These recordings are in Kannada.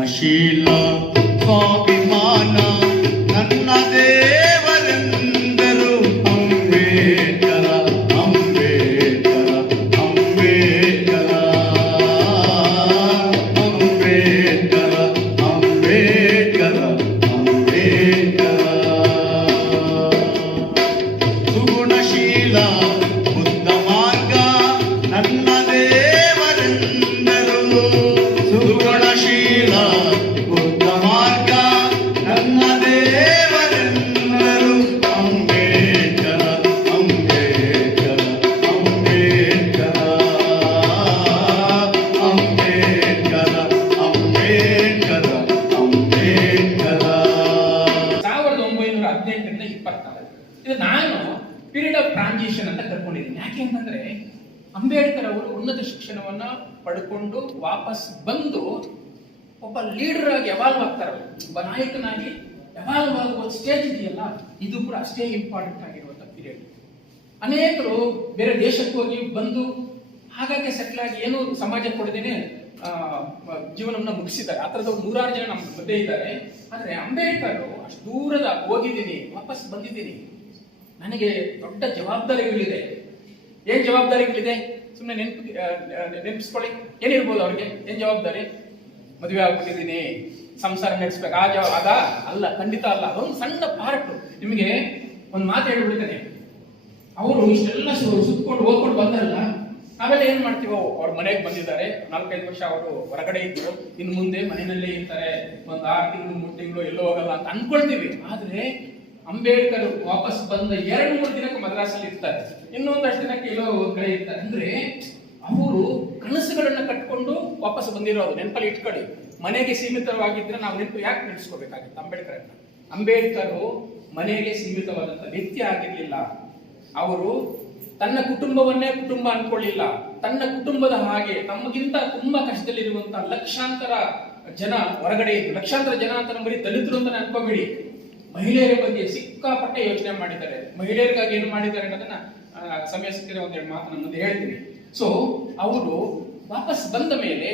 शीला स्वाभिमाना ನಾಯಕನಾಗಿ ಯಾವಾಗ ಆಗುವ ಸ್ಟೇಜ್ ಇದೆಯಲ್ಲ, ಇದು ಕೂಡ ಅಷ್ಟೇ ಇಂಪಾರ್ಟೆಂಟ್ ಆಗಿರುವಂಥ ಪೀರಿಯಡ್ ಅನೇಕರು ಬೇರೆ ದೇಶಕ್ಕೆ ಹೋಗಿ ಬಂದು ಹಾಗಾಗಿ ಸೆಟ್ಲ್ ಆಗಿ ಏನು ಸಮಾಜ ಕೊಡದೇನೆ ಜೀವನವನ್ನ ಮುಗಿಸಿದ್ದಾರೆ. ಆ ಥರದವ್ರು ನೂರಾರು ಜನ ನಮ್ಮ ಮಧ್ಯೆ ಇದ್ದಾರೆ. ಆದರೆ ಅಂಬೇಡ್ಕರ್ ಅಷ್ಟು ದೂರದ ಹೋಗಿದ್ದೀನಿ, ವಾಪಸ್ ಬಂದಿದ್ದೀನಿ. ನನಗೆ ದೊಡ್ಡ ಜವಾಬ್ದಾರಿಗಳಿದೆ. ಏನ್ ಜವಾಬ್ದಾರಿಗಳಿದೆ? ಸುಮ್ಮನೆ ನೆನಪು ನೆನಪಿಸ್ಕೊಳ್ಳಿ. ಏನಿರ್ಬೋದು ಅವ್ರಿಗೆ? ಏನ್ ಜವಾಬ್ದಾರಿ? ಮದುವೆ ಆಗ್ಬಿಟ್ಟಿದ್ದೀನಿ. ಸಂಸಾರ ನಡೆಸ್ಬೇಕು. ಆಗ ಅದ ಅಲ್ಲ, ಖಂಡಿತ ಅಲ್ಲ. ಅದೊಂದು ಸಣ್ಣ ಪಾರ್ಟ್ ನಿಮಗೆ ಒಂದು ಮಾತು ಹೇಳ್ಬಿಡ್ತೇನೆ. ಅವರು ಇಷ್ಟೆಲ್ಲ ಸುತ್ತಕೊಂಡು ಸುತ್ಕೊಂಡು ಓದ್ಕೊಂಡು ಬಂದಲ್ಲ, ನಾವೆಲ್ಲ ಏನ್ ಮಾಡ್ತೀವೋ? ಅವ್ರ ಮನೆಗೆ ಬಂದಿದ್ದಾರೆ. ನಾಲ್ಕೈದು ವರ್ಷ ಅವರು ಹೊರಗಡೆ ಇದ್ರು. ಇನ್ನು ಮುಂದೆ ಮನೆಯಲ್ಲೇ ಇರ್ತಾರೆ. ಒಂದ್ ಆರು ತಿಂಗಳು, ಮೂರು ತಿಂಗಳು ಎಲ್ಲೋ ಹೋಗಲ್ಲ ಅಂತ ಅನ್ಕೊಳ್ತೀವಿ. ಆದ್ರೆ ಅಂಬೇಡ್ಕರ್ ವಾಪಸ್ ಬಂದ ಎರಡು, ಮೂರು ದಿನಕ್ಕೆ ಮದ್ರಾಸಲ್ಲಿ ಇರ್ತಾರೆ. ಇನ್ನೊಂದಷ್ಟು ದಿನಕ್ಕೆ ಎಲ್ಲೋ ಕಡೆ ಇರ್ತಾರೆ. ಅಂದ್ರೆ ಅವರು ಕನಸುಗಳನ್ನ ಕಟ್ಕೊಂಡು ವಾಪಸ್ ಬಂದಿರೋದು. ನೆನಪಲ್ಲಿ ಇಟ್ಕೊಳ್ಳಿ. ಮನೆಗೆ ಸೀಮಿತವಾಗಿದ್ರೆ ನಾವು ನಿಂತು ಯಾಕೆ ನೆನೆಸ್ಕೋಬೇಕಾಗಿತ್ತು ಅಂಬೇಡ್ಕರ್ ಅಂಬೇಡ್ಕರ್ ಮನೆಗೆ ಸೀಮಿತವಾದಂತ ವ್ಯಕ್ತಿ ಆಗಿರಲಿಲ್ಲ. ಅವರು ತನ್ನ ಕುಟುಂಬವನ್ನೇ ಕುಟುಂಬ ಅನ್ಕೊಳ್ಳಿಲ್ಲ. ತನ್ನ ಕುಟುಂಬದ ಹಾಗೆ ತಮಗಿಂತ ತುಂಬಾ ಕಷ್ಟದಲ್ಲಿರುವಂತಹ ಲಕ್ಷಾಂತರ ಜನ ಹೊರಗಡೆ ಇದ್ರು. ಲಕ್ಷಾಂತರ ಜನ ಅಂತ ಬರೀ ದಲಿತರು ಅಂತ ಅನ್ಕೋಬೇಡಿ. ಮಹಿಳೆಯರ ಬಗ್ಗೆ ಸಿಕ್ಕಾಪಟ್ಟೆ ಯೋಚನೆ ಮಾಡಿದ್ದಾರೆ. ಮಹಿಳೆಯರಿಗಾಗಿ ಏನು ಮಾಡಿದ್ದಾರೆ ಅನ್ನೋದನ್ನ ಸಮಯ ಸಿಕ್ಕಿದ್ರೆ ಒಂದೆರಡು ಮಾತು ಮುಂದೆ ಹೇಳ್ತೀನಿ. ಸೊ ಅವರು ವಾಪಸ್ ಬಂದ ಮೇಲೆ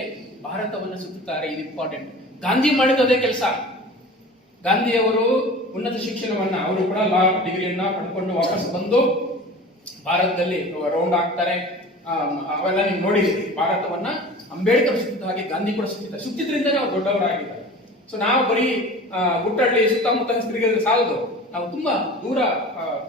ಭಾರತವನ್ನು ಸುತ್ತುತ್ತಾರೆ, ಇದು ಇಂಪಾರ್ಟೆಂಟ್ ಗಾಂಧಿ ಮಾಡಿದ ಕೆಲಸ. ಗಾಂಧಿಯವರು ಉನ್ನತ ಶಿಕ್ಷಣವನ್ನ, ಅವರು ಕೂಡ ಲಾ ಡಿಗ್ರಿಯನ್ನ ಪಡ್ಕೊಂಡು ವಾಪಸ್ ಬಂದು ಭಾರತದಲ್ಲಿ ರೌಂಡ್ ಆಗ್ತಾರೆ ಅವೆಲ್ಲ ನೀವು ನೋಡಿದ್ದೀರಿ. ಭಾರತವನ್ನ ಅಂಬೇಡ್ಕರ್ ಸುತ್ತ ಹಾಗೆ ಗಾಂಧಿ ಕೂಡ ಸುತ್ತಿದ್ದಾರೆ. ಸುತ್ತಿದ್ರಿಂದಲೇ ನಾವು ದೊಡ್ಡವರಾಗಿದ್ದಾರೆ. ಸೊ ನಾವು ಬರೀ ಗುಟ್ಟಳ್ಳಿ ಸುತ್ತಮುತ್ತ ತಿರುಗಿದ್ರೆ ಸಾಲದು. ನಾವು ತುಂಬಾ ದೂರ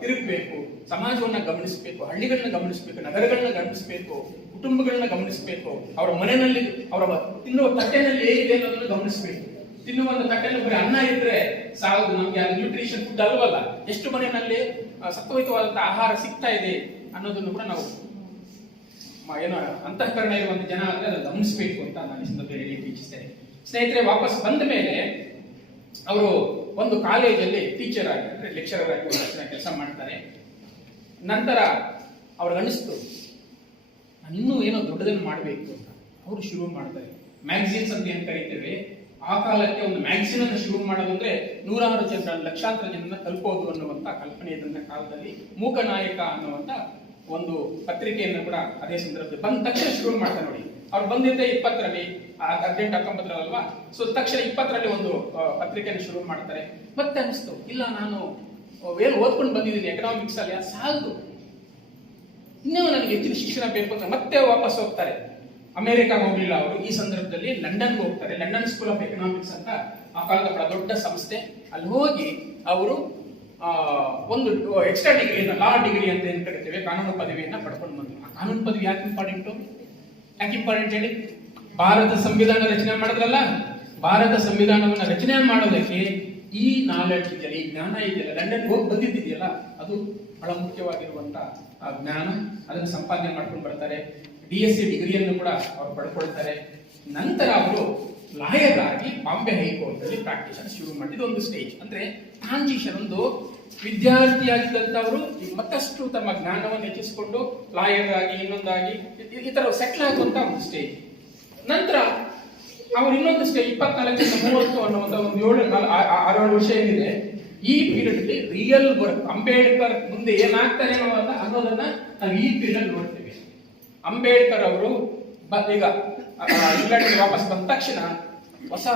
ತಿರುಗಬೇಕು. ಸಮಾಜವನ್ನ ಗಮನಿಸಬೇಕು, ಹಳ್ಳಿಗಳನ್ನ ಗಮನಿಸಬೇಕು, ನಗರಗಳನ್ನ ಗಮನಿಸಬೇಕು. ಕುಟುಂಬಗಳನ್ನ ಗಮನಿಸಬೇಕು. ಅವರ ಮನೆಯಲ್ಲಿ, ಅವರ ತಿನ್ನುವ ತಟ್ಟೆನಲ್ಲಿ ಏನಿದೆ ಅನ್ನೋದನ್ನ ಗಮನಿಸಬೇಕು. ತಿನ್ನುವ ತಟ್ಟೆಯಲ್ಲಿ ಬರೀ ಅನ್ನ ಇದ್ರೆ ಸಾಲದು. ನಮ್ಗೆ ಅದು ನ್ಯೂಟ್ರಿಷನ್ ಫುಡ್ ಅಲ್ವಲ್ಲ? ಎಷ್ಟು ಮನೆಯಲ್ಲಿ ಸತ್ವಯುತವಾದಂತಹ ಆಹಾರ ಸಿಗ್ತಾ ಇದೆ ಅನ್ನೋದನ್ನು ಕೂಡ ನಾವು ಏನು ಅಂತಃಕರಣ ಇರುವಂತ ಜನ ಅಂದ್ರೆ ಅದನ್ನು ಗಮನಿಸಬೇಕು ಅಂತ ನಾನು ಸಂದರ್ಭದಲ್ಲಿ ಹೇಳಿ ಇಚ್ಛಿಸ್ತೇನೆ ಸ್ನೇಹಿತರೆ, ವಾಪಸ್ ಬಂದ ಮೇಲೆ ಅವರು ಒಂದು ಕಾಲೇಜಲ್ಲಿ ಟೀಚರ್ ಆಗಿ, ಅಂದ್ರೆ ಲೆಕ್ಚರರ್ ಆಗಿ ಕೆಲಸ ಮಾಡ್ತಾರೆ. ನಂತರ ಅವ್ರಿಗೆ ಅನಿಸ್ತು ಇನ್ನೂ ಏನೋ ದೊಡ್ಡದನ್ನು ಮಾಡಬೇಕು ಅಂತ. ಅವರು ಶುರು ಮಾಡ್ತಾರೆ. ಮ್ಯಾಗಝಿನ್ಸ್ ಅಂತ ಏನು ಕರೀತೇವೆ? ಆ ಕಾಲಕ್ಕೆ ಒಂದು ಮ್ಯಾಗಝಿನ್ ಅನ್ನು ಶುರು ಮಾಡೋದಂದ್ರೆ ನೂರಾರು ಜನ, ಲಕ್ಷಾಂತರ ಜನನ ತಲುಪೋದು ಅನ್ನುವಂತ ಕಲ್ಪನೆ ಇದ್ದಂಥ ಕಾಲದಲ್ಲಿ ಮೂಕನಾಯಕ ಅನ್ನುವಂತ ಒಂದು ಪತ್ರಿಕೆಯನ್ನು ಕೂಡ ಅದೇ ಸಂದರ್ಭದಲ್ಲಿ ಬಂದ ತಕ್ಷಣ ಶುರು ಮಾಡ್ತಾರೆ ನೋಡಿ. ಅವ್ರು ಬಂದಿದ್ದೆ ಇಪ್ಪತ್ತರಲ್ಲಿ ಹದಿನೆಂಟು, ಹತ್ತೊಂಬತ್ತರಲ್ವಾ? ಸೊ ತಕ್ಷಣ ಇಪ್ಪತ್ತರಲ್ಲಿ ಒಂದು ಪತ್ರಿಕೆಯನ್ನು ಶುರು ಮಾಡ್ತಾರೆ. ಮತ್ತೆ ಅನಿಸ್ತು, ಇಲ್ಲ ನಾನು ಏನು ಓದ್ಕೊಂಡು ಬಂದಿದ್ದೀನಿ ಎಕನಾಮಿಕ್ಸ್ ಅಲ್ಲಿ ಸಾಲದು ಇನ್ನೂ ನನಗೆ ಹೆಚ್ಚಿನ ಶಿಕ್ಷಣ ಬೇಕು ಅಂತ ಮತ್ತೆ ವಾಪಸ್ ಹೋಗ್ತಾರೆ. ಅಮೆರಿಕ ಹೋಗಲಿಲ್ಲ ಅವರು ಈ ಸಂದರ್ಭದಲ್ಲಿ ಲಂಡನ್ಗೆ ಹೋಗ್ತಾರೆ. ಲಂಡನ್ ಸ್ಕೂಲ್ ಆಫ್ ಎಕನಾಮಿಕ್ಸ್ ಅಂತ ಆ ಕಾಲದ ಬಹಳ ದೊಡ್ಡ ಸಂಸ್ಥೆ. ಅಲ್ಲಿ ಹೋಗಿ ಅವರು ಒಂದು ಎಕ್ಸ್ಟ್ರಾ ಡಿಗ್ರಿಯನ್ನ ಲಾ ಡಿಗ್ರಿ ಅಂತ ಏನು ಕರಿತೇವೆ, ಕಾನೂನು ಪದವಿಯನ್ನ ಪಡ್ಕೊಂಡು ಬಂದ್ರು. ಆ ಕಾನೂನು ಪದವಿ ಯಾಕೆ ಇಂಪಾರ್ಟೆಂಟು ಯಾಕೆ ಇಂಪಾರ್ಟೆಂಟ್ ಹೇಳಿ? ಭಾರತ ಸಂವಿಧಾನ ರಚನೆ ಮಾಡಿದ್ರಲ್ಲ? ಭಾರತ ಸಂವಿಧಾನವನ್ನು ರಚನೆ ಮಾಡೋದಕ್ಕೆ ಈ ನಾಲೆಡ್ಜ್ ಇದೆಯಲ್ಲ, ಈ ಜ್ಞಾನ ಇದೆಯಲ್ಲ ಲಂಡನ್ ಹೋಗಿ ಬಂದಿದ್ದಿದೆಯಲ್ಲ, ಅದು ಬಹಳ ಮುಖ್ಯವಾಗಿರುವಂತ ಆ ಜ್ಞಾನ ಅದನ್ನು ಸಂಪಾದನೆ ಮಾಡ್ಕೊಂಡು ಬರ್ತಾರೆ. ಡಿ ಎಸ್ ಸಿ ಡಿಗ್ರಿಯನ್ನು ಕೂಡ ಅವ್ರು ಪಡ್ಕೊಳ್ತಾರೆ. ನಂತರ ಅವರು ಲಾಯರ್ ಆಗಿ ಬಾಂಬೆ ಹೈಕೋರ್ಟ್ ಅಲ್ಲಿ ಪ್ರಾಕ್ಟೀಸ್ ಶುರು ಮಾಡಿದ ಒಂದು ಸ್ಟೇಜ್ ಅಂದ್ರೆ ಟ್ರಾನ್ಸಿಷನ್ ಒಂದು ವಿದ್ಯಾರ್ಥಿಯಾಗಿದ್ದಂಥವರು ಮತ್ತಷ್ಟು ತಮ್ಮ ಜ್ಞಾನವನ್ನು ಹೆಚ್ಚಿಸಿಕೊಂಡು ಲಾಯರ್ ಆಗಿ ಇನ್ನೊಂದಾಗಿ ಈ- ತರ ಸೆಟ್ಲ್ ಆಗುವಂತ ಒಂದು ಸ್ಟೇಜ್ ನಂತರ ಅವರು ಇನ್ನೊಂದು ಸ್ಟೇಜ್ ಇಪ್ಪತ್ನಾಲ್ಕರಿಂದ ಮೂವತ್ತು ಅನ್ನುವಂತ ಒಂದು ಏಳು ಆ- ವರ್ಷ ಏನಿದೆ. ಈ ಪೀರಿಯಡ್ ರಿಯಲ್ ವರ್ಕ್ ಅಂಬೇಡ್ಕರ್ ಮುಂದೆ ಏನಾಗ್ತಾರೆ ಅಂತ ಅನ್ನೋದನ್ನ ನಾವು ಈ ಪೀರಿಯಡ್ ನೋಡ್ತೀವಿ. ಅಂಬೇಡ್ಕರ್ ಅವರು ಈಗ ಇಂಗ್ಲೆಂಡ್ ವಾಪಸ್ ಬಂದ ತಕ್ಷಣ ಹೊಸ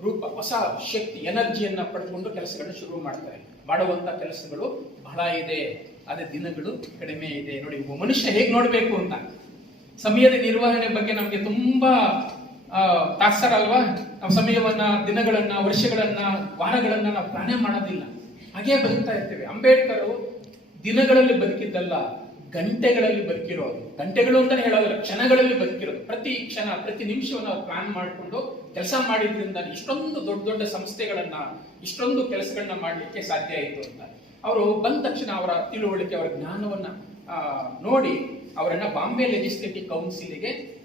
ರೂಪ, ಹೊಸ ಶಕ್ತಿ, ಎನರ್ಜಿಯನ್ನ ಪಡ್ಕೊಂಡು ಕೆಲಸಗಳನ್ನ ಶುರು ಮಾಡ್ತಾರೆ. ಮಾಡುವಂತ ಕೆಲಸಗಳು ಬಹಳ ಇದೆ. ಅದೇ ದಿನಗಳು ಕಡಿಮೆ ಇದೆ. ನೋಡಿ ಮನುಷ್ಯ ಹೇಗೆ ನೋಡಬೇಕು ಅಂತ? ಸಮಯದ ನಿರ್ವಹಣೆ ಬಗ್ಗೆ ನಮಗೆ ತುಂಬಾ ತಾತ್ಸಾರ ನಾವು ಸಮಯವನ್ನ, ದಿನಗಳನ್ನ, ವರ್ಷಗಳನ್ನ, ವಾರಗಳನ್ನ ನಾವು ಪ್ರಾಣೆ ಮಾಡೋದಿಲ್ಲ. ಹಾಗೇ ಬದುಕ್ತಾ ಇರ್ತೇವೆ. ಅಂಬೇಡ್ಕರ್ ದಿನಗಳಲ್ಲಿ ಬದುಕಿದ್ದಲ್ಲ, ಗಂಟೆಗಳಲ್ಲಿ ಬದುಕಿರೋದು. ಗಂಟೆಗಳು ಅಂತಾನೆ ಹೇಳೋದಿಲ್ಲ, ಕ್ಷಣಗಳಲ್ಲಿ ಬದುಕಿರೋದು. ಪ್ರತಿ ಕ್ಷಣ, ಪ್ರತಿ ನಿಮಿಷವನ್ನು ನಾವು ಪ್ಲಾನ್ ಮಾಡಿಕೊಂಡು ಕೆಲಸ ಮಾಡಿದ್ರಿಂದ ಇಷ್ಟೊಂದು ದೊಡ್ಡ ದೊಡ್ಡ ಸಂಸ್ಥೆಗಳನ್ನ, ಇಷ್ಟೊಂದು ಕೆಲಸಗಳನ್ನ ಮಾಡಲಿಕ್ಕೆ ಸಾಧ್ಯ ಆಯಿತು ಅಂತ. ಅವರು ಬಂದ ತಕ್ಷಣ ಅವರ ತಿಳುವಳಿಕೆ, ಅವರ ಜ್ಞಾನವನ್ನ ನೋಡಿ ಅವರನ್ನ ಬಾಂಬೆ ಲೆಜಿಸ್ಲೇಟಿವ್ ಕೌನ್ಸಿಲ್ಗೆ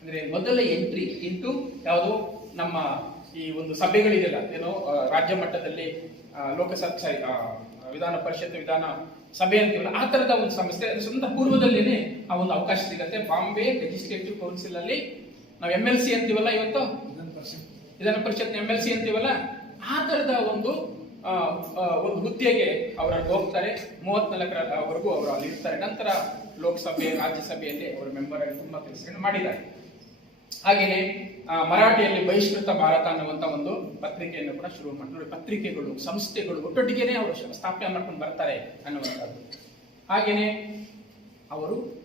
ಅಂದ್ರೆ ಮೊದಲ ಎಂಟ್ರಿ ಇಂಟು ಯಾವುದು ನಮ್ಮ ಈ ಒಂದು ಸಭೆಗಳಿದೆಯಲ್ಲ ಏನೋ ರಾಜ್ಯ ಮಟ್ಟದಲ್ಲಿ ಲೋಕಸಭೆ ಸಾರಿ ವಿಧಾನ ಪರಿಷತ್ ವಿಧಾನ ಸಭೆ ಅಂತೀವಲ್ಲ ಆ ತರದ ಒಂದು ಸಂಸ್ಥೆ ಸ್ವಂತ ಪೂರ್ವದಲ್ಲೇನೆ ಆ ಒಂದು ಅವಕಾಶ ಸಿಗುತ್ತೆ. ಬಾಂಬೆ ಲೆಜಿಸ್ಲೇಟಿವ್ ಕೌನ್ಸಿಲ್ ಅಲ್ಲಿ ನಾವು ಎಂ ಎಲ್ ಸಿ ಅಂತೀವಲ್ಲ ಇವತ್ತು? ವಿಧಾನ ಪರಿಷತ್ ಎಂ ಎಲ್ ಸಿ ಅಂತೀವಲ್ಲ? ಆ ತರದ ಒಂದು ಒಂದು ಹುದ್ದೆಗೆ ಅವರಲ್ಲಿ ಹೋಗ್ತಾರೆ. ಮೂವತ್ನಾಲ್ಕರವರೆಗೂ ಅವರು ಅಲ್ಲಿ ಇರ್ತಾರೆ. ನಂತರ ಲೋಕಸಭೆ ರಾಜ್ಯಸಭೆಯಲ್ಲಿ ಅವರು ಮೆಂಬರ್ ಆಗಿ ತುಂಬಾ ಕೆಲಸಗಳನ್ನು ಮಾಡಿದ್ದಾರೆ. ಹಾಗೇನೆ ಆ, ಮರಾಠಿಯಲ್ಲಿ ಬಹಿಷ್ಕೃತ ಭಾರತ ಅನ್ನುವಂತ ಒಂದು ಪತ್ರಿಕೆಯನ್ನು ಕೂಡ ಶುರು ಮಾಡಿ ನೋಡಿ ಪತ್ರಿಕೆಗಳು ಸಂಸ್ಥೆಗಳು ಒಟ್ಟೊಟ್ಟಿಗೆನೆ ಅವರು ಸ್ಥಾಪನೆ ಮಾಡ್ಕೊಂಡು ಬರ್ತಾರೆ ಅನ್ನುವಂಥದ್ದು. ಹಾಗೇನೆ ಅವರು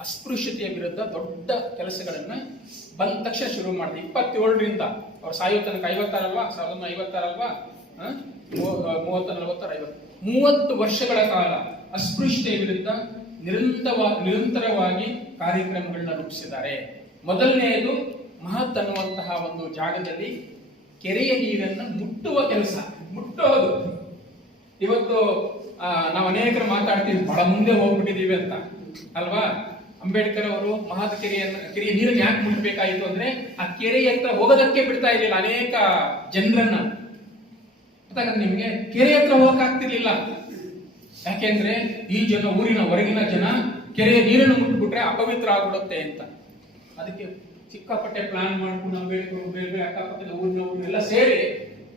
ಅಸ್ಪೃಶ್ಯತೆಯ ವಿರುದ್ಧ ದೊಡ್ಡ ಕೆಲಸಗಳನ್ನ ಬಂದ ತಕ್ಷಣ ಶುರು ಮಾಡಿದೆ. ಇಪ್ಪತ್ತೇಳರಿಂದ ಅವ್ರು ಸಾಯೋ ತನಕ ಐವತ್ತಾರಲ್ವಾ? ಸಾವಿರದ ಒಂಬೈನೂರ ಐವತ್ತಾರಲ್ವಾ? ಮೂವತ್ತ ನಲವತ್ತಾರ ಐವತ್ತು. ಮೂವತ್ತು ವರ್ಷಗಳ ಕಾಲ ಅಸ್ಪೃಶ್ಯತೆಯ ವಿರುದ್ಧ ನಿರಂತರವಾಗಿ ನಿರಂತರವಾಗಿ ಕಾರ್ಯಕ್ರಮಗಳನ್ನ ರೂಪಿಸಿದ್ದಾರೆ. ಮೊದಲನೆಯದು ಮಹತ್ ಅನ್ನುವಂತಹ ಒಂದು ಜಾಗದಲ್ಲಿ ಕೆರೆಯ ನೀರನ್ನು ಮುಟ್ಟುವ ಕೆಲಸ. ಮುಟ್ಟೋದು. ಇವತ್ತು ನಾವು ಅನೇಕರು ಮಾತಾಡ್ತೀವಿ, ಬಹಳ ಮುಂದೆ ಹೋಗ್ಬಿಟ್ಟಿದೀವಿ ಅಂತ. ಅಲ್ವಾ? ಅಂಬೇಡ್ಕರ್ ಅವರು ಮಹತ್ ಕೆರೆಯನ್ನ ಕೆರೆಯ ನೀರನ್ನು ಯಾಕೆ ಮುಟ್ಟಬೇಕಾಯಿತು ಅಂದ್ರೆ, ಆ ಕೆರೆಯ ಹತ್ರ ಹೋಗೋದಕ್ಕೆ ಬಿಡ್ತಾ ಇರಲಿಲ್ಲ ಅನೇಕ ಜನರನ್ನ. ನಿಮ್ಗೆ? ಕೆರೆ ಹತ್ರ ಹೋಗಕ್ ಆಗ್ತಿರ್ಲಿಲ್ಲ ಯಾಕೆಂದ್ರೆ, ಈ ಜನ ಊರಿನ ಹೊರಗಿನ ಜನ ಕೆರೆಯ ನೀರನ್ನು ಮುಟ್ಬಿಟ್ರೆ ಅಪವಿತ್ರ ಆಗ್ಬಿಡುತ್ತೆ ಅಂತ. ಅದಕ್ಕೆ ಸಿಕ್ಕಾಪಟ್ಟೆ ಪ್ಲಾನ್ ಮಾಡ್ಕೊಂಡು ಅಂಬೇಡ್ಕರ್ ಬೇರೆ ಬೇರೆ ಅಕ್ಕಪಕ್ಕದ ಎಲ್ಲ ಸೇರಿ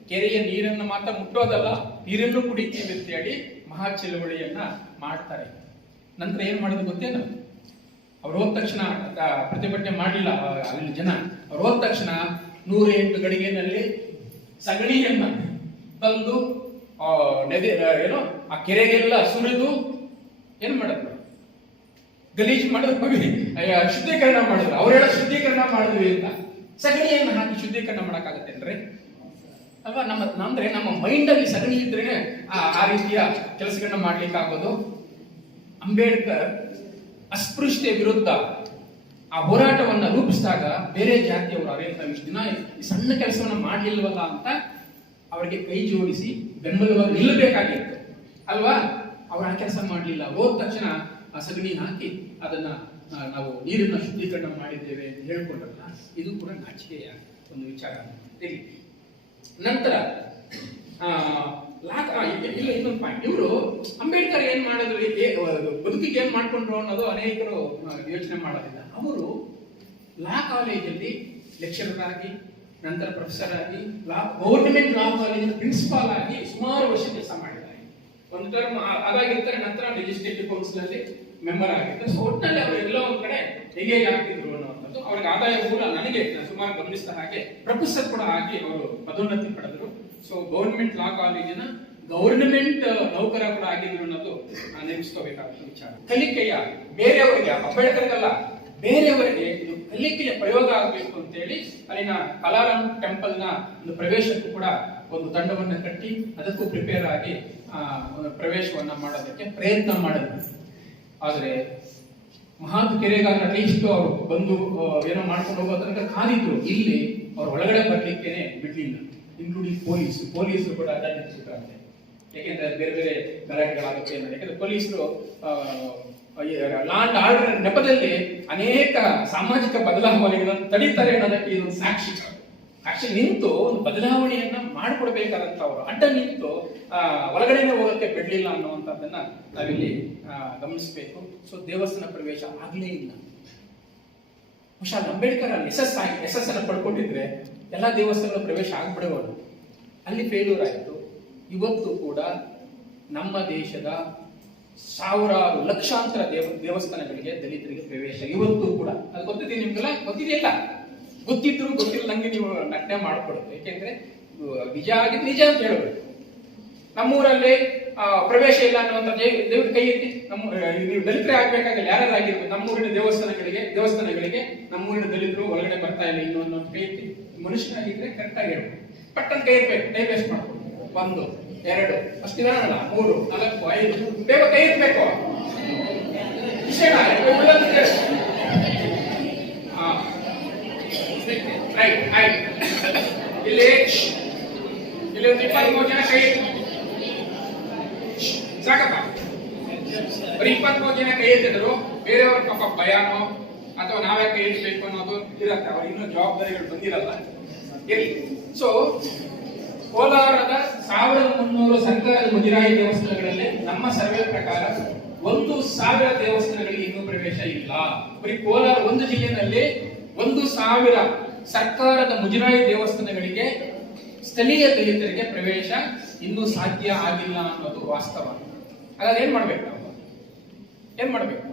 ಕೆರೆಯ ನೀರನ್ನು ಮಾತ್ರ ಮುಟ್ಟೋದಲ್ಲ, ನೀರನ್ನು ಕುಡಿತೀವಿ ಅಂತೇಳಿ ಮಹಾ ಚಳವಳಿಯನ್ನ ಮಾಡ್ತಾರೆ. ನಂತರ ಏನ್ ಮಾಡಿದ್ರು ಗೊತ್ತೇನು? ಅವ್ರು ಹೋದ ತಕ್ಷಣ ಪ್ರತಿಭಟನೆ ಮಾಡಲಿಲ್ಲ ಅಲ್ಲಿ ಜನ. ಅವ್ರು ಹೋದ ತಕ್ಷಣ ನೂರ ಎಂಟು ಗಡಿಗೆನಲ್ಲಿ ಸಗಣಿಯನ್ನ ತಂದು ನದಿ ಏನು, ಆ ಕೆರೆಗೆಲ್ಲ ಸುರಿದು ಏನ್ ಮಾಡಿದ್ರು ಗಲೀಜ್ ಮಾಡಿದ್ರು ಹೋಗಿ ಶುದ್ಧೀಕರಣ ಮಾಡಿದ್ರು. ಅವರೆಲ್ಲ ಶುದ್ಧೀಕರಣ ಮಾಡಿದ್ವಿ ಅಂತ. ಸಗಣಿಯನ್ನು ಹಾಕಿ ಶುದ್ಧೀಕರಣ ಮಾಡಕ್ಕಾಗತ್ತೇನ್ರಿ? ಅಲ್ವಾ? ನಮ್ಮ ಅಂದ್ರೆ ನಮ್ಮ ಮೈಂಡ್ ಅಲ್ಲಿ ಸಗಣಿ ಇದ್ರೇನೆ ಆ ರೀತಿಯ ಕೆಲಸಗಳನ್ನ ಮಾಡ್ಲಿಕ್ಕೆ ಆಗೋದು. ಅಂಬೇಡ್ಕರ್ ಅಸ್ಪೃಶ್ಯತೆ ವಿರುದ್ಧ ಆ ಹೋರಾಟವನ್ನ ರೂಪಿಸಿದಾಗ ಬೇರೆ ಜಾತಿಯವರು, ಅರೆ, ನಾವು ಇಷ್ಟು ದಿನ ಈ ಸಣ್ಣ ಕೆಲಸವನ್ನ ಮಾಡ್ಲಿಲ್ವಲ್ಲ ಅಂತ ಅವರಿಗೆ ಕೈ ಜೋಡಿಸಿ ಬೆಂಬಲವಾಗಿ ನಿಲ್ಲಬೇಕಾಗಿತ್ತು ಅಲ್ವಾ? ಅವ್ರು ಆ ಕೆಲಸ ಮಾಡಲಿಲ್ಲ. ಹೋದ ತಕ್ಷಣ ಆ ಸಗಣಿ ಹಾಕಿ ಅದನ್ನ ನಾವು ನೀರನ್ನ ಶುದ್ಧೀಕರಣ ಮಾಡಿದ್ದೇವೆ ಅಂತ ಹೇಳ್ಕೊಂಡ್ರಲ್ಲ ಇದು ಕೂಡ ನಾಚಿಕೆಯ ಒಂದು ವಿಚಾರ. ನಂತರ ಇಲ್ಲ ಇನ್ನೊಂದು ಪಾಯಿಂಟ್ ಇವರು ಅಂಬೇಡ್ಕರ್ ಏನ್ ಮಾಡಿದ್ರು ಬದುಕಿಗೆ ಏನ್ ಮಾಡ್ಕೊಂಡ್ರು ಅನ್ನೋದು ಅನೇಕರು ಯೋಚನೆ ಮಾಡೋದಿಲ್ಲ. ಅವರು ಲಾ ಕಾಲೇಜಲ್ಲಿ ಲೆಕ್ಚರರ್ ಆಗಿ, ನಂತರ ಪ್ರೊಫೆಸರ್ ಆಗಿ, ಲಾ ಗೌರ್ಮೆಂಟ್ ಲಾ ಕಾಲೇಜಿನ ಪ್ರಿನ್ಸಿಪಾಲ್ ಆಗಿ ಸುಮಾರು ವರ್ಷ ಕೆಲಸ ಮಾಡಿದ್ದಾರೆ. ಒಂದು ಟರ್ಮ್ ಅದಾಗಿರ್ತಾರೆ, ನಂತರ ಲೆಜಿಸ್ಲೇಟಿವ್ ಕೌನ್ಸಿಲ್ ಅಲ್ಲಿ ಮೆಂಬರ್ ಆಗಿರ್ತಾರೆ ಸೊ ಒಟ್ಟಿನಲ್ಲಿ ಅವರು ಎಲ್ಲೋ ಒಂದ್ ಕಡೆ ಹೇಗೆ ಆಗ್ತಿದ್ರು ಅನ್ನುವಂಥದ್ದು ಅವ್ರಿಗೆ ಆದಾಯ ಮೂಲ ನನಗೆ ನಾನು ಸುಮಾರು ಗಮನಿಸಿದ ಹಾಗೆ ಪ್ರೊಫೆಸರ್ ಕೂಡ ಆಗಿ ಅವರು ಪದೋನ್ನತಿ ಪಡೆದರು. ಸೊ ಗೌರ್ಮೆಂಟ್ ಲಾ ಕಾಲೇಜಿನ ಗೌರ್ಮೆಂಟ್ ನೌಕರ ಕೂಡ ಆಗಿದ್ರು ಅನ್ನೋದು ನಾನು ನೆನಪಿಸ್ಕೋಬೇಕಾದ ವಿಚಾರ. ಕಲಿಕೆಯ ಬೇರೆಯವರಿಗೆ ಅಂಬೇಡ್ಕರ್ಗಲ್ಲ ಬೇರೆಯವರಿಗೆ ಇದು ಕಲಿಕೆಯ ಪ್ರಯೋಗ ಆಗಬೇಕು ಅಂತೇಳಿ ಅಲ್ಲಿನ ಕಲಾರಾಮ್ ಟೆಂಪಲ್ನ ಒಂದು ಪ್ರವೇಶಕ್ಕೂ ಕೂಡ ಒಂದು ತಂಡವನ್ನ ಕಟ್ಟಿ ಅದಕ್ಕೂ ಪ್ರಿಪೇರ್ ಆಗಿ ಪ್ರವೇಶವನ್ನ ಮಾಡೋದಕ್ಕೆ ಪ್ರಯತ್ನ ಮಾಡಿದ್ರು. ಆದ್ರೆ ಮಹಾಂತ ಕೆರೆಗಾರ ಅಟ್ಲೀಸ್ಟ್ ಅವರು ಬಂದು ಏನೋ ಮಾಡ್ಕೊಂಡು ಹೋಗೋ ತನಕ ಕಾದಿದ್ರು. ಇಲ್ಲಿ ಅವ್ರ ಒಳಗಡೆ ಬರ್ಲಿಕ್ಕೇನೆ ಬಿಡ್ಲಿಲ್ಲ. ಇನ್ಕ್ಲೂಡಿಂಗ್ ಪೊಲೀಸ್ ಪೊಲೀಸರು ಕೂಡ ಅಡ್ಡ ನಿಲ್ಸಿದ್ರಂತೆ ಯಾಕೆಂದ್ರೆ ಬೇರೆ ಬೇರೆ ಗಲಾಟೆಗಳಾಗುತ್ತೆ ಯಾಕಂದ್ರೆ ಪೊಲೀಸರು ಲಾಂಡ್ ಆರ್ಡರ್ ನೆಪದಲ್ಲಿ ಅನೇಕ ಸಾಮಾಜಿಕ ಬದಲಾವಣೆಗಳನ್ನು ತಡೀತಾರೆ ಅನ್ನೋದಕ್ಕೆ ಇದೊಂದು ಸಾಕ್ಷಿ. ಸಾಕ್ಷಿ ನಿಂತು ಒಂದು ಬದಲಾವಣೆಯನ್ನ ಮಾಡಿಕೊಡ್ಬೇಕಾದಂತ ಅವರು ಅಡ್ಡ ನಿಂತು ಒಳಗಡೆನೆ ಹೋಗಕ್ಕೆ ಬಿಡ್ಲಿಲ್ಲ ಅನ್ನುವಂಥದ್ದನ್ನ ನಾವಿಲ್ಲಿ ಗಮನಿಸಬೇಕು. ಸೊ ದೇವಸ್ಥಾನ ಪ್ರವೇಶ ಆಗ್ಲೇ ಇಲ್ಲ. ಬಹುಶಃ ಅಂಬೇಡ್ಕರ್ ಅಲ್ಲಿ ಎಸ್ ಆಗಿ ಎಸ್ ಎಸ್ ಪಡ್ಕೊಂಡಿದ್ರೆ ಎಲ್ಲಾ ದೇವಸ್ಥಾನಗಳ ಪ್ರವೇಶ ಆಗ್ಬಿಡೋರು ಅಲ್ಲಿ ಫೇಲ್ಯೂರ್ ಆಯಿತು. ಇವತ್ತು ಕೂಡ ನಮ್ಮ ದೇಶದ ಸಾವಿರಾರು ಲಕ್ಷಾಂತರ ದೇವ, ದೇವಸ್ಥಾನಗಳಿಗೆ ದಲಿತರಿಗೆ ಪ್ರವೇಶ. ಇವತ್ತು ಕೂಡ. ಅದು ಗೊತ್ತಿದೆ ನಿಮ್ಗೆಲ್ಲ? ಗೊತ್ತಿದೆಯಲ್ಲ? ಗೊತ್ತಿದ್ರು ಗೊತ್ತಿಲ್ಲದಂಗೆ ನೀವು ನಟನೆ ಮಾಡ್ಕೊಡುದು ಯಾಕೆಂದ್ರೆ ಅಹ್, ನಿಜ ಆಗಿದ್ ನಿಜ ಅಂತ ಹೇಳ್ಬೇಕು. ನಮ್ಮೂರಲ್ಲಿ ಪ್ರವೇಶ ಇಲ್ಲ ಅನ್ನುವಂಥ ದೇವ್ರ ಕೈ ಎತ್ತಿ ನಮ್ಮ ನೀವು ದಲಿತರೇ ಆಗ್ಬೇಕಾಗಿಲ್ಲ ಯಾರು ಆಗಿರ್ಬೋದು ನಮ್ಮೂರಿನ ದೇವಸ್ಥಾನಗಳಿಗೆ ದೇವಸ್ಥಾನಗಳಿಗೆ ನಮ್ಮೂರಿನ ದಲಿತರು ಒಳಗಡೆ ಬರ್ತಾ ಇಲ್ಲ ಇನ್ನು ಅನ್ನೋ ಕೈ ಎತ್ತಿ ಮನುಷ್ಯನಾಗಿದ್ರೆ ಕರೆಕ್ಟ್ ಆಗಿ ಹೇಳ್ಬೇಕು. ಪಟ್ಟನ್ ಕೈ ಇರ್ಬೇಕು ಟೈಮ್ ವೇಸ್ಟ್ ಮಾಡ್ಬೋದು ಒಂದು ಎರಡು ಅಷ್ಟಿದಾನಲ್ಲ ಮೂರು ನಾಲ್ಕು ಐದು ಬೇಗ ಕೈ ಇರ್ಬೇಕು ಇಷ್ಟೇನಾ ಇಲ್ಲಿ ಇಲ್ಲಿ ಒಂದು ಇಪ್ಪತ್ಮೂರು ಜನ ಕೈ. ಸಾಕಪ್ಪ ಬರೀ ಇಪ್ಪತ್ಮೂರು ಜನ ಕೈ ಎತ್ತಿದ್ರು ಬೇರೆಯವ್ರ ಪಾಪ ಭಯನೋ ಅಥವಾ ನಾವೇ ಕೈ ಎತ್ತಬೇಕು ಅನ್ನೋದು ಇರತ್ತೆ ಅವ್ರ ಇನ್ನೂ ಜವಾಬ್ದಾರಿಗಳು ಬಂದಿರಲ್ಲ ಇರ್ಲಿ ಸೊ ಕೋಲಾರದ ಸಾವಿರದ ಮುನ್ನೂರು ಸರ್ಕಾರ ಮುಜರಾಯಿ ದೇವಸ್ಥಾನಗಳಲ್ಲಿ ನಮ್ಮ ಸರ್ವೆ ಪ್ರಕಾರ ಒಂದು ಸಾವಿರ ದೇವಸ್ಥಾನಗಳಿಗೆ ಇನ್ನೂ ಪ್ರವೇಶ ಇಲ್ಲ. ಬರೀ ಕೋಲಾರ ಒಂದು ಜಿಲ್ಲೆಯಲ್ಲಿ ಒಂದು ಸಾವಿರ ಸರ್ಕಾರದ ಮುಜರಾಯಿ ದೇವಸ್ಥಾನಗಳಿಗೆ ಸ್ಥಳೀಯ ದಲಿತರಿಗೆ ಪ್ರವೇಶ ಇನ್ನೂ ಸಾಧ್ಯ ಆಗಿಲ್ಲ ಅನ್ನೋದು ವಾಸ್ತವ. ಹಾಗಾದ್ರೆ ಏನ್ ಮಾಡ್ಬೇಕು ನಾವು? ಏನ್ ಮಾಡ್ಬೇಕು?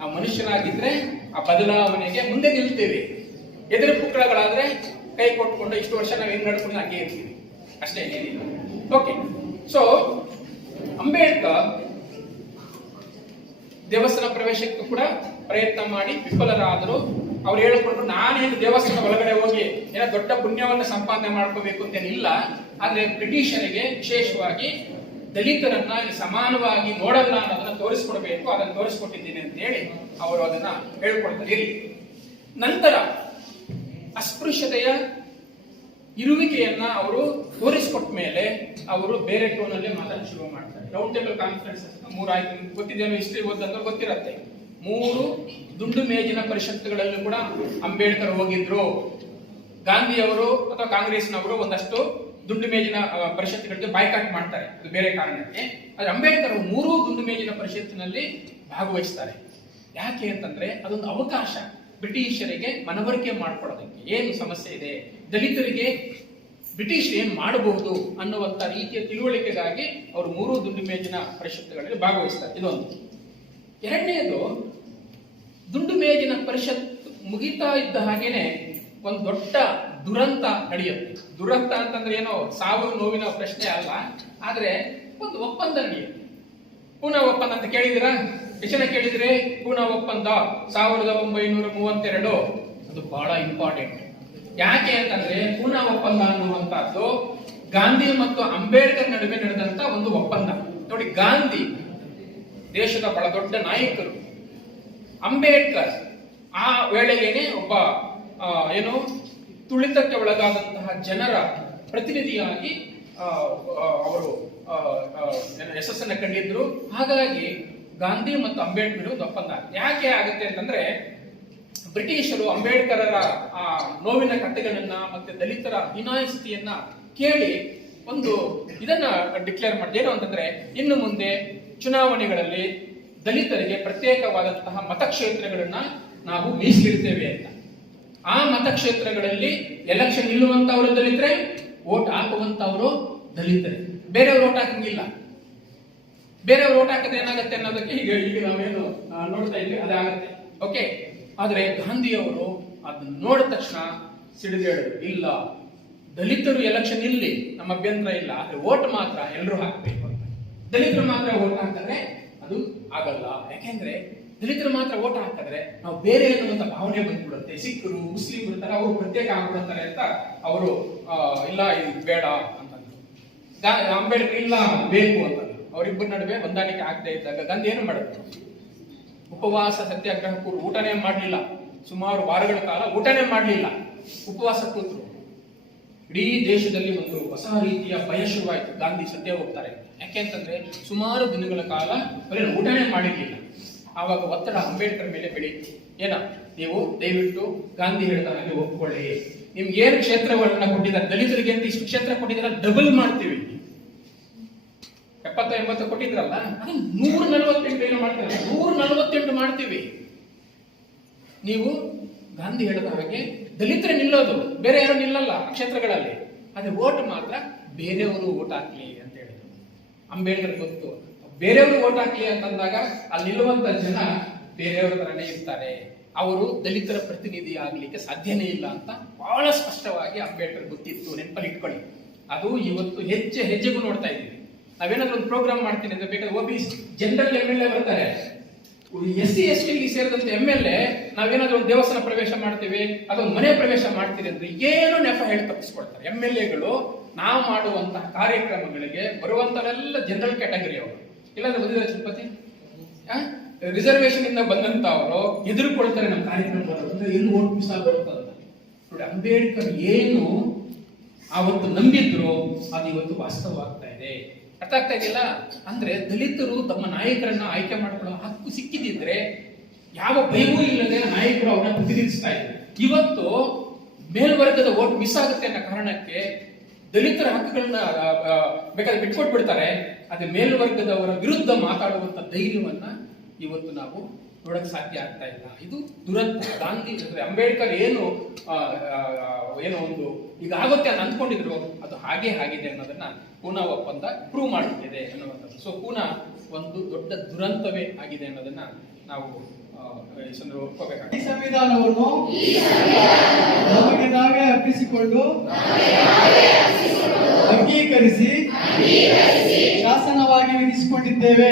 ಆ ಮನುಷ್ಯನಾಗಿದ್ರೆ ಆ ಬದಲಾವಣೆಗೆ ಮುಂದೆ ನಿಲ್ತೇವೆ. ಎದುರು ಪುಕ್ಕಳಗಳಾದ್ರೆ ಕೈ ಕೊಟ್ಕೊಂಡು ಇಷ್ಟು ವರ್ಷ ನಾವು ಹೆಂಗ್ ನಡ್ಕೊಂಡು ಹಂಗೆ ಇರ್ತೀವಿ. ಅಷ್ಟೇ ಏನಿಲ್ಲ. ಓಕೆ ಸೊ ಅಂಬೇಡ್ಕರ್ ದೇವಸ್ಥಾನ ಪ್ರವೇಶಕ್ಕೂ ಕೂಡ ಪ್ರಯತ್ನ ಮಾಡಿ ವಿಫಲರಾದರು. ಅವ್ರು ಹೇಳಿಕೊಂಡ್ರು ನಾನೇನು ದೇವಸ್ಥಾನ ಒಳಗಡೆ ಹೋಗಿ ಏನೋ ದೊಡ್ಡ ಪುಣ್ಯವನ್ನು ಸಂಪಾದನೆ ಮಾಡ್ಕೋಬೇಕು ಅಂತೇನಿಲ್ಲ, ಆದ್ರೆ ಬ್ರಿಟಿಷರಿಗೆ ವಿಶೇಷವಾಗಿ ದಲಿತರನ್ನ ಸಮಾನವಾಗಿ ನೋಡಲ್ಲ ಅನ್ನೋದನ್ನ ತೋರಿಸ್ಕೊಡ್ಬೇಕು, ಅದನ್ನು ತೋರಿಸ್ಕೊಟ್ಟಿದ್ದೀನಿ ಅಂತ ಹೇಳಿ ಅವರು ಅದನ್ನ ಹೇಳ್ಕೊಡ್ತಾರೆ. ನಂತರ ಅಸ್ಪೃಶ್ಯತೆಯ ಇರುವಿಕೆಯನ್ನ ಅವರು ತೋರಿಸ್ಕೊಟ್ಟ ಮೇಲೆ ಅವರು ಬೇರೆ ಟೋನಲ್ಲಿ ಮಾತಾಡಲು ಶುರು ಮಾಡ್ತಾರೆ. ರೌಂಡ್ ಟೇಬಲ್ ಕಾನ್ಫರೆನ್ಸ್ ಮೂರಾಯ್ತು. ಗೊತ್ತಿದ್ದೇನೋ ಹಿಸ್ಟ್ರಿ ಓದಂದ್ರೆ ಗೊತ್ತಿರತ್ತೆ. ಮೂರು ದುಂಡು ಮೇಜಿನ ಪರಿಷತ್ತುಗಳಲ್ಲೂ ಕೂಡ ಅಂಬೇಡ್ಕರ್ ಹೋಗಿದ್ರು. ಗಾಂಧಿಯವರು ಅಥವಾ ಕಾಂಗ್ರೆಸ್ನವರು ಒಂದಷ್ಟು ದುಂಡು ಮೇಜಿನ ಪರಿಷತ್ತುಗಳಿಗೆ ಬಾಯ್ಕಾಟ್ ಮಾಡ್ತಾರೆ. ಅದು ಬೇರೆ ಕಾರಣಕ್ಕೆ. ಆದ್ರೆ ಅಂಬೇಡ್ಕರ್ ಅವರು ಮೂರೂ ದುಂಡು ಮೇಜಿನ ಪರಿಷತ್ತಿನಲ್ಲಿ ಭಾಗವಹಿಸ್ತಾರೆ. ಯಾಕೆ ಅಂತಂದ್ರೆ ಅದೊಂದು ಅವಕಾಶ. ಬ್ರಿಟಿಷರಿಗೆ ಮನವರಿಕೆ ಮಾಡ್ಕೊಡೋದಕ್ಕೆ ಏನು ಸಮಸ್ಯೆ ಇದೆ? ದಲಿತರಿಗೆ ಬ್ರಿಟಿಷ್ ಏನ್ ಮಾಡಬಹುದು ಅನ್ನುವಂತ ರೀತಿಯ ತಿಳುವಳಿಕೆಗಾಗಿ ಅವರು ಮೂರು ದುಂಡು ಮೇಜಿನ ಪರಿಷತ್ತುಗಳಲ್ಲಿ ಭಾಗವಹಿಸ್ತಾರೆ. ಇದೊಂದು. ಎರಡನೆಯದು ದುಂಡು ಮೇಜಿನ ಪರಿಷತ್ ಮುಗಿತಾ ಇದ್ದ ಹಾಗೇನೆ ಒಂದು ದೊಡ್ಡ ದುರಂತ ನಡೆಯುತ್ತೆ. ದುರಂತ ಅಂತಂದ್ರೆ ಏನೋ ಸಾವು ನೋವಿನ ಪ್ರಶ್ನೆ ಅಲ್ಲ, ಆದ್ರೆ ಒಂದು ಒಪ್ಪಂದ ನಡೆಯುತ್ತೆ. ಪೂನಾ ಒಪ್ಪಂದ ಅಂತ ಕೇಳಿದಿರಾ ಹೆಚ್ಚಿನ ಕೇಳಿದ್ರೆ ಪೂನಾ ಒಪ್ಪಂದ ಸಾವಿರದ ಒಂಬೈನೂರ ಮೂವತ್ತೆರಡು. ಅದು ಬಹಳ ಇಂಪಾರ್ಟೆಂಟ್ ಯಾಕೆ ಅಂತಂದ್ರೆ ಪೂನಾ ಒಪ್ಪಂದ ಅನ್ನುವಂತಹದ್ದು ಗಾಂಧಿ ಮತ್ತು ಅಂಬೇಡ್ಕರ್ ನಡುವೆ ನಡೆದಂತ ಒಂದು ಒಪ್ಪಂದ. ನೋಡಿ, ಗಾಂಧಿ ದೇಶದ ಬಹಳ ದೊಡ್ಡ ನಾಯಕರು. ಅಂಬೇಡ್ಕರ್ ಆ ವೇಳೆಗೇನೆ ಒಬ್ಬ ಏನು, ತುಳಿತಕ್ಕೆ ಒಳಗಾದಂತಹ ಜನರ ಪ್ರತಿನಿಧಿಯಾಗಿ ಅವರು ಯಶಸ್ಸನ್ನು ಕಂಡಿದ್ರು. ಹಾಗಾಗಿ ಗಾಂಧಿ ಮತ್ತು ಅಂಬೇಡ್ಕರ್ ಒಪ್ಪಂದ. ಯಾಕೆ ಆಗುತ್ತೆ ಅಂತಂದ್ರೆ, ಬ್ರಿಟಿಷರು ಅಂಬೇಡ್ಕರರ, ಆ, ನೋವಿನ ಕಥೆಗಳನ್ನ ಮತ್ತೆ ದಲಿತರ ಹೀನಾಯಸ್ಥಿತಿಯನ್ನ ಕೇಳಿ ಒಂದು ಇದನ್ನ ಡಿಕ್ಲೇರ್ ಮಾಡಿದೆ. ಏನು ಅಂತಂದ್ರೆ ಇನ್ನು ಮುಂದೆ ಚುನಾವಣೆಗಳಲ್ಲಿ ದಲಿತರಿಗೆ ಪ್ರತ್ಯೇಕವಾದಂತಹ ಮತಕ್ಷೇತ್ರಗಳನ್ನ ನಾವು ಮೀಸಲಿಡ್ತೇವೆ ಅಂತ. ಆ ಮತಕ್ಷೇತ್ರಗಳಲ್ಲಿ ಎಲೆಕ್ಷನ್ ನಿಲ್ಲುವಂತವರು ದಲಿತರೆ ಓಟ್ ಹಾಕುವಂತವರು ದಲಿತರೆ. ಬೇರೆಯವರು ಓಟ್ ಹಾಕಂಗಿಲ್ಲ. ಬೇರೆಯವರು ಓಟ್ ಹಾಕಿದ್ರೆ ಏನಾಗುತ್ತೆ ಅನ್ನೋದಕ್ಕೆ ಈಗ ಈಗ ನಾವೇನು ನೋಡ್ತಾ ಇದ್ವಿ ಅದಾಗುತ್ತೆ ಓಕೆ ಆದರೆ ಗಾಂಧಿಯವರು ಅದನ್ನ ನೋಡಿದ ತಕ್ಷಣ ಸಿಡಿದೇಳಿದ್ರು ಇಲ್ಲ. ದಲಿತರು ಎಲೆಕ್ಷನ್ ಇಲ್ಲಿ, ನಮ್ಮ ಅಭ್ಯಂತರ ಇಲ್ಲ. ಆದ್ರೆ ಓಟ್ ಮಾತ್ರ ಎಲ್ಲರೂ ಹಾಕಬೇಕು ದಲಿತರು ಮಾತ್ರ ಓಟ್ ಹಾಕಿದ್ರೆ ಅದು ಆಗಲ್ಲ. ಯಾಕೆಂದ್ರೆ ದಲಿತರು ಮಾತ್ರ ಓಟ್ ಹಾಕಿದ್ರೆ ನಾವು ಬೇರೆ ಅನ್ನುವಂತ ಭಾವನೆ ಬಂದ್ಬಿಡುತ್ತೆ. ಸಿಖ್ಖರು ಮುಸ್ಲಿಂ ಇರ್ತಾರೆ ಅವರು ಪ್ರತ್ಯೇಕ ಆಗ್ಬಿಡ್ತಾರೆ ಅಂತ ಅವರು ಇಲ್ಲ, ಇದು ಬೇಡ ಅಂತಂದ್ರು. ಅಂಬೇಡ್ಕರ್ ಇಲ್ಲ ಬೇಕು ಅಂತ ಅವರಿಬ್ಬರ ನಡುವೆ ಹೊಂದಾಣಿಕೆ ಆಗದೆ ಇದ್ದಾಗ ಗಾಂಧಿ ಏನು ಮಾಡಿದ್ರು? ಉಪವಾಸ ಸತ್ಯಾಗ್ರಹ ಕೂರು ಊಟನೇ ಮಾಡಲಿಲ್ಲ. ಸುಮಾರು ವಾರಗಳ ಕಾಲ ಊಟನೇ ಮಾಡಲಿಲ್ಲ. ಉಪವಾಸ ಕೂತರು. ಇಡೀ ದೇಶದಲ್ಲಿ ಒಂದು ಹೊಸ ರೀತಿಯ ಭಯ ಶುರುವಾಯಿತು. ಗಾಂಧಿ ಸತ್ಯ ಹೋಗ್ತಾರೆ. ಯಾಕೆಂತಂದ್ರೆ ಸುಮಾರು ದಿನಗಳ ಕಾಲ ಬರೀ ಊಟನೇ ಮಾಡಿರಲಿಲ್ಲ. ಆವಾಗ ಒತ್ತಡ ಅಂಬೇಡ್ಕರ್ ಮೇಲೆ ಬೆಳೀತು. ಏನ, ನೀವು ದಯವಿಟ್ಟು ಗಾಂಧಿ ಹೇಳಿದ ಹಾಗೆ ಒಪ್ಪಿಕೊಳ್ಳಿ ನಿಮ್ಗೆ ಏನು ಕ್ಷೇತ್ರಗಳನ್ನ ಕೊಟ್ಟಿದ್ದಾರೆ? ದಲಿತರಿಗೆ ಅಂತ ಇಷ್ಟು ಕ್ಷೇತ್ರ ಕೊಟ್ಟಿದ್ದಾರೆ ಡಬಲ್ ಮಾಡ್ತೀವಿ. ಎಪ್ಪತ್ತ ಎಂಬತ್ತು ಕೊಟ್ಟಿದ್ರಲ್ಲ ನೂರ ನಲವತ್ತೆಂಟು ಏನು ಮಾಡ್ತಾರೆ. ನೂರ ನಲವತ್ತೆಂಟು ಮಾಡ್ತೀವಿ. ನೀವು ಗಾಂಧಿ ಹೇಳಿದ ಹಾಗೆ ದಲಿತರೇ ನಿಲ್ಲೋದು. ಬೇರೆ ಯಾರು ನಿಲ್ಲಲ್ಲ ಕ್ಷೇತ್ರಗಳಲ್ಲಿ. ಅದೇ ಓಟ್ ಮಾತ್ರ ಬೇರೆಯವರು ಓಟ್ ಹಾಕ್ಲಿ. ಅಂಬೇಡ್ಕರ್ ಗೊತ್ತು. ಬೇರೆಯವರು ಓಟ್ ಹಾಕ್ಲಿ ಅಂತಂದಾಗ ಅಲ್ಲಿ ನಿಲ್ಲುವಂತ ಜನ ಬೇರೆಯವ್ರ ತರನೇ ಇರ್ತಾರೆ. ಅವರು ದಲಿತರ ಪ್ರತಿನಿಧಿ ಆಗ್ಲಿಕ್ಕೆ ಸಾಧ್ಯನೇ ಇಲ್ಲ ಅಂತ ಬಹಳ ಸ್ಪಷ್ಟವಾಗಿ ಅಂಬೇಡ್ಕರ್ ಗೊತ್ತಿತ್ತು ನೆನಪಲ್ಲಿ ಇಟ್ಕೊಳ್ಳಿ ಅದು ಇವತ್ತು ಹೆಜ್ಜೆ, ಹೆಜ್ಜೆಗೂ ನೋಡ್ತಾ ಇದ್ದೀವಿ. ನಾವೇನಾದ್ರೂ ಒಂದು ಪ್ರೋಗ್ರಾಮ್ ಮಾಡ್ತೀನಿ ಅಂದ್ರೆ ಬೇಕಾದ್ರೆ O B general M L A ಬರ್ತಾರೆ. ಎಸ್ ಸಿ, ಎಸ್ ಟಿ ಸೇರಿದಂತೆ ಎಂ ಎಲ್ ಎ ನಾವೇನಾದ್ರು ಒಂದು ದೇವಸ್ಥಾನ ಪ್ರವೇಶ ಮಾಡ್ತೀವಿ ಅದೊಂದು ಮನೆ ಪ್ರವೇಶ ಮಾಡ್ತೀವಿ ಅಂದ್ರೆ ಏನು ನೆಪ ಹೇಳಿ ತಪ್ಪಿಸ್ಕೊಳ್ತಾರೆ ಎಂ ಎಲ್ ಎಗಳು ನಾವು ಮಾಡುವಂತಹ ಕಾರ್ಯಕ್ರಮಗಳಿಗೆ ಬರುವಂತವೆಲ್ಲ ಜನರಲ್ ಕ್ಯಾಟಗರಿ ಅವರು. ಇಲ್ಲಾಂದ್ರೆ ಬಂದಿದ್ದಾರೆ ತಿರುಪತಿ? ರಿಸರ್ವೇಶನ್ ಇಂದ ಬಂದಂತ ಅವರು ಎದುರುಕೊಳ್ತಾರೆ ನಮ್ಮ ಕಾರ್ಯಕ್ರಮ ಎಲ್ಲಿ ಓಟ್ ಮಿಸ್ ಬರುತ್ತಂತ ನೋಡಿ, ಅಂಬೇಡ್ಕರ್ ಏನು ಆವತ್ತು ನಂಬಿದ್ರು ಅದು ಇವತ್ತು ವಾಸ್ತವವಾಗ್ತಾ ಇದೆ. ಅರ್ಥ ಆಗ್ತಾ ಇದೆಯಲ್ಲ? ಅಂದ್ರೆ ದಲಿತರು ತಮ್ಮ ನಾಯಕರನ್ನ ಆಯ್ಕೆ ಮಾಡ್ಕೊಳ್ಳೋ ಹಕ್ಕು ಸಿಕ್ಕಿದಿದ್ರೆ ಯಾವ ಭಯವೂ ಇಲ್ಲದೆ ನಾಯಕರು ಅವರನ್ನ ಪ್ರತಿನಿಧಿಸ್ತಾ ಇದ್ದಾರೆ ಇವತ್ತು ಮೇಲ್ವರ್ಗದ ಓಟ್ ಮಿಸ್ ಆಗುತ್ತೆ ಅನ್ನೋ ಕಾರಣಕ್ಕೆ ದಲಿತರ ಹಕ್ಕುಗಳನ್ನ ಬೇಕಾದ್ರೆ ಬಿಟ್ಕೊಟ್ಬಿಡ್ತಾರೆ. ಅದೇ ಮೇಲ್ವರ್ಗದವರ ವಿರುದ್ಧ ಮಾತಾಡುವಂತ ಧೈರ್ಯವನ್ನ ಇವತ್ತು ನಾವು ನೋಡಕ್ ಸಾಧ್ಯ ಆಗ್ತಾ ಇಲ್ಲ. ಇದು ದುರಂತ. ಗಾಂಧಿ ಅಂಬೇಡ್ಕರ್ ಏನು ಏನೋ ಒಂದು ಈಗ ಆಗುತ್ತೆ ಅಂತ ಅಂದ್ಕೊಂಡಿದ್ರು, ಅದು ಹಾಗೆ ಆಗಿದೆ ಅನ್ನೋದನ್ನ ಪೂನಾ ಒಪ್ಪಂದ ಪ್ರೂವ್ ಮಾಡುತ್ತಿದೆ ಅನ್ನುವಂಥದ್ದು. ಸೊ ಪೂನಾ ಒಂದು ದೊಡ್ಡ ದುರಂತವೇ ಆಗಿದೆ ಅನ್ನೋದನ್ನ ನಾವು ಈ ಸಂವಿಧಾನವನ್ನು ನಮಗೆ ನಾವೇ ಅರ್ಪಿಸಿಕೊಂಡು ಅಂಗೀಕರಿಸಿ ಶಾಸನವಾಗಿ ವಿಧಿಸಿಕೊಂಡಿದ್ದೇವೆ.